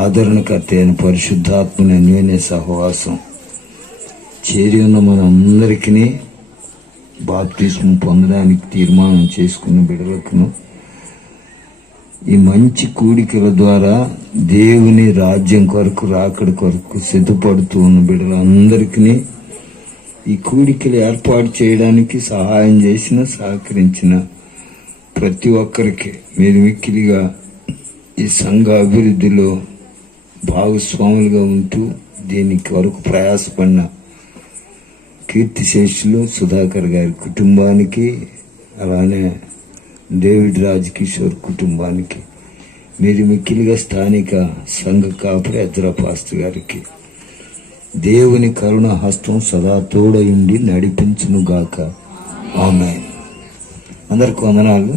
ఆదరణకర్త అయిన పరిశుద్ధాత్మని అన్యోన్య సహవాసం చేరి ఉన్న మన అందరికీ బాప్తిస్మం పొందడానికి తీర్మానం చేసుకున్న బిడ్డలకును, ఈ మంచి కూడికల ద్వారా దేవుని రాజ్యం కొరకు, రాకడ కొరకు సిద్ధపడుతూ ఉన్న బిడ్డలందరికీ ఈ కూడికలు ఏర్పాటు చేయడానికి సహాయం చేసిన, సహకరించిన ప్రతి ఒక్కరికి మీరు మిక్కిలిగా ఈ సంఘ అభివృద్ధిలో భాగస్వాములుగా ఉంటూ దీని కొరకు ప్రయాసపడిన కీర్తిశేషులు సుధాకర్ గారి కుటుంబానికి, అలానే డేవిడ్ రాజ్ కిషోర్ కుటుంబానికి, మీరు మిక్కిలిగా స్థానిక సంఘ కాపరి అజ్రా పాస్టర్ గారికి దేవుని కరుణ హస్తం సదా తోడయుండి నడిపించును గాక. ఆమేన్. అందరికి వందనాలు.